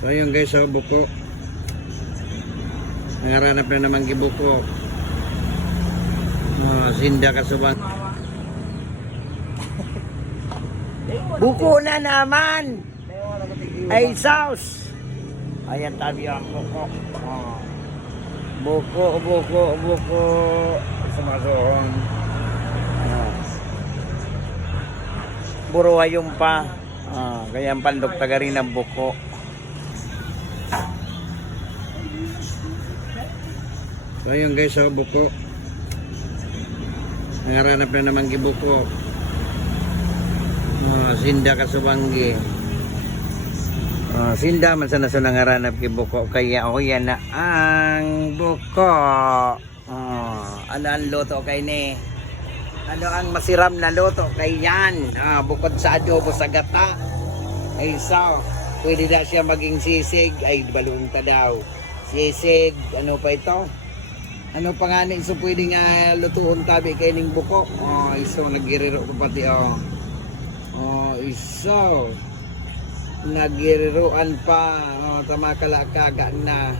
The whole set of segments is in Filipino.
So ayun guys, so buko. Nangaranap na naman gibuko. Sinda kasubang. Buko na naman. Ay sauce. Ayan tabi ang buko. Buko. Sumasohon. Buro ayong pa. Kaya ang pandok taga rin ang buko. So ayun guys, so buko. Nangaranap na naman gibuko. Sinda kasubanggi. Sinda man sana sa nangaranap gibuko. Kaya ako yan na ang buko. Ano ang luto kay ni? Ano ang masiram na luto kay yan? Bukod sa adobo sa gata. Ay so, pwede na siya maging sisig. Ay balunta daw. Sisig, ano pa ito? Ano pa nga ni? So pwede nga lutuon tabi kay ning buko. Iso nagiriro ko pati iso nagiriroan pa. Tama kalakaga na.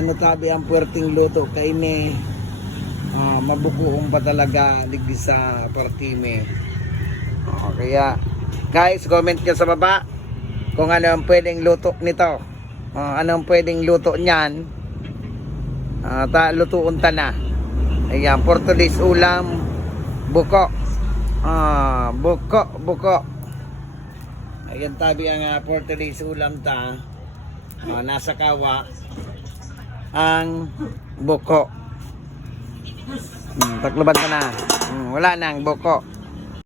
Ano tabi ang puwerteng luto kay ni? Mabukuong pa talaga digdi sa partime. Kaya guys, comment nyo sa baba kung ano ang pwedeng luto nito. Ano ang pwedeng luto niyan. Lutuon ta na. Ayan, Portuguese ulam, buko. Buko. Ayan tabi ang Portuguese ulam ta. Nasa kawa ang buko. Takloban ka na. Wala nang buko.